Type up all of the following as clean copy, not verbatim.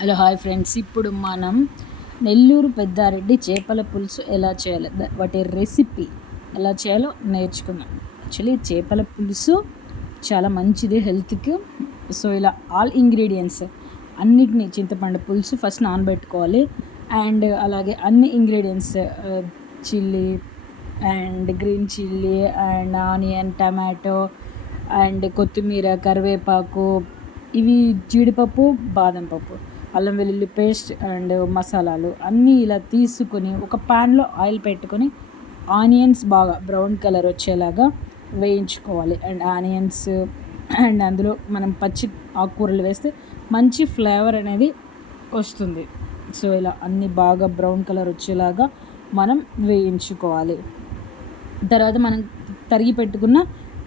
Hello hi friends, ఇప్పుడు మనం నెల్లూరు పెద్దారెడ్డి చేపల పులుసు ఎలా చేయాలో వాటి రెసిపీ ఎలా చేయాలో నేర్చుకుందాం. యాక్చువల్లీ చేపల పులుసు చాలా మంచిది హెల్త్కి. సో ఇలా ఆల్ ఇంగ్రీడియంట్స్ అన్నిటినీ చింతపండు పులుసు ఫస్ట్ నానబెట్టుకోవాలి. అండ్ అలాగే అన్ని ingredients chilli and green chilli and onion, tomato and కొత్తిమీర, కరివేపాకు, ఇవి జీడిపప్పు, బాదం పప్పు, అల్లం వెల్లుల్లి పేస్ట్ అండ్ మసాలాలు అన్నీ ఇలా తీసుకొని ఒక ప్యాన్లో ఆయిల్ పెట్టుకొని ఆనియన్స్ బాగా బ్రౌన్ కలర్ వచ్చేలాగా వేయించుకోవాలి. అండ్ ఆనియన్స్ అండ్ అందులో మనం పచ్చి ఆకుకూరలు వేస్తే మంచి ఫ్లేవర్ అనేది వస్తుంది. సో ఇలా అన్నీ బాగా బ్రౌన్ కలర్ వచ్చేలాగా మనం వేయించుకోవాలి. తర్వాత మనం తరిగి పెట్టుకున్న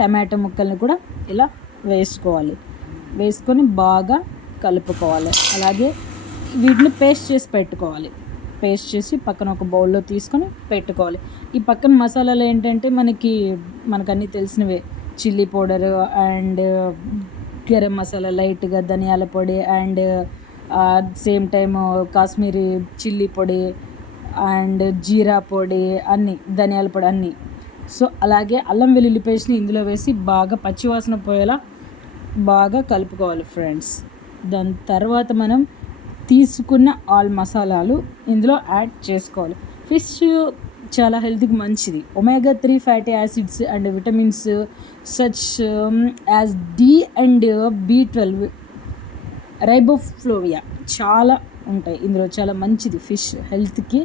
టమాటో ముక్కల్ని కూడా ఇలా వేసుకొని బాగా కలుపుకోవాలి. అలాగే వీటిని పేస్ట్ చేసి పెట్టుకోవాలి. పేస్ట్ చేసి పక్కన ఒక బౌల్లో తీసుకొని పెట్టుకోవాలి. ఈ పక్కన మసాలాలు ఏంటంటే మనకు అన్నీ తెలిసినవే, chilli powder and garam masala, లైట్గా ధనియాల పొడి and same time Kashmiri chilli పొడి అండ్ జీరా పొడి, అన్నీ ధనియాల పొడి అన్నీ. సో అలాగే అల్లం వెల్లుల్లి పేస్ట్ని ఇందులో వేసి బాగా పచ్చివాసన పోయేలా బాగా కలుపుకోవాలి ఫ్రెండ్స్. దాని తర్వాత మనం తీసుకున్న ఆల్ మసాలాలు ఇందులో యాడ్ చేసుకోవాలి. ఫిష్ చాలా హెల్త్కి మంచిది. Omega 3 fatty acids and vitamins such as D and B12, riboflavin చాలా ఉంటాయి ఇందులో. చాలా మంచిది ఫిష్ హెల్త్కి.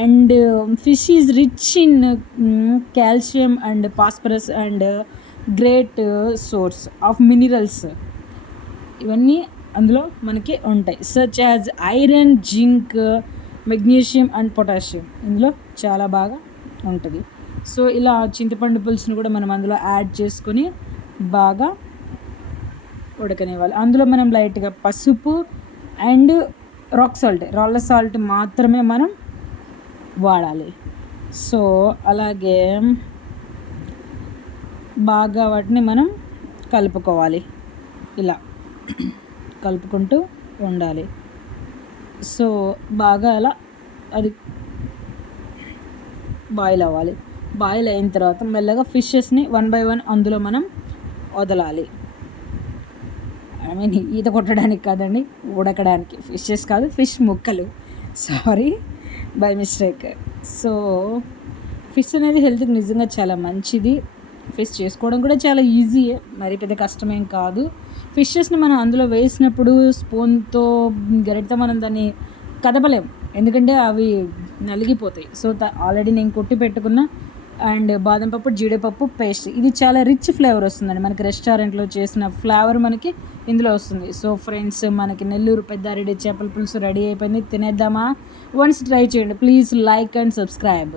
And fish is rich in calcium and phosphorus and great source of minerals. ఇవన్నీ అందులో మనకి ఉంటాయి. Such as iron, zinc, magnesium and potassium ఇందులో చాలా బాగా ఉంటుంది. సో ఇలా చింతపండు పులుసును కూడా మనం అందులో యాడ్ చేసుకొని బాగా ఉడకనివ్వాలి. అందులో మనం లైట్గా పసుపు అండ్ రాళ్ళ సాల్ట్ మాత్రమే మనం వాడాలి. సో అలాగే బాగా వాటిని మనం కలుపుకోవాలి. ఇలా కలుపుకుంటూ ఉండాలి. సో బాగా అలా అది బాయిల్ అవ్వాలి. బాయిల్ అయిన తర్వాత మెల్లగా ఫిషెస్ని 1 by 1 అందులో మనం వదలాలి. ఈత కొట్టడానికి కాదండి, ఉడకడానికి. ఫిషెస్ కాదు, ఫిష్ ముక్కలు, sorry by mistake. So fish అనేది హెల్త్కి నిజంగా చాలా మంచిది. ఫిష్ చేసుకోవడం కూడా చాలా ఈజీయే, మరి పెద్ద కష్టమేం కాదు. ఫిషెస్ని మనం అందులో వేసినప్పుడు స్పూన్తో, గరిటతో మనం దాన్ని కదపలేం, ఎందుకంటే అవి నలిగిపోతాయి. సో ఆల్రెడీ నేను కొట్టి పెట్టుకున్న అండ్ బాదం పప్పు, జీడిపప్పు పేస్ట్, ఇది చాలా రిచ్ ఫ్లేవర్ వస్తుందండి. మనకి రెస్టారెంట్లో చేసిన ఫ్లేవర్ మనకి ఇందులో వస్తుంది. సో ఫ్రెండ్స్, మనకి నెల్లూరు పెద్దారెడ్డి చేపల పులుసు రెడీ అయిపోయింది. తినేద్దామా? వన్స్ ట్రై చేయండి. Please like and subscribe.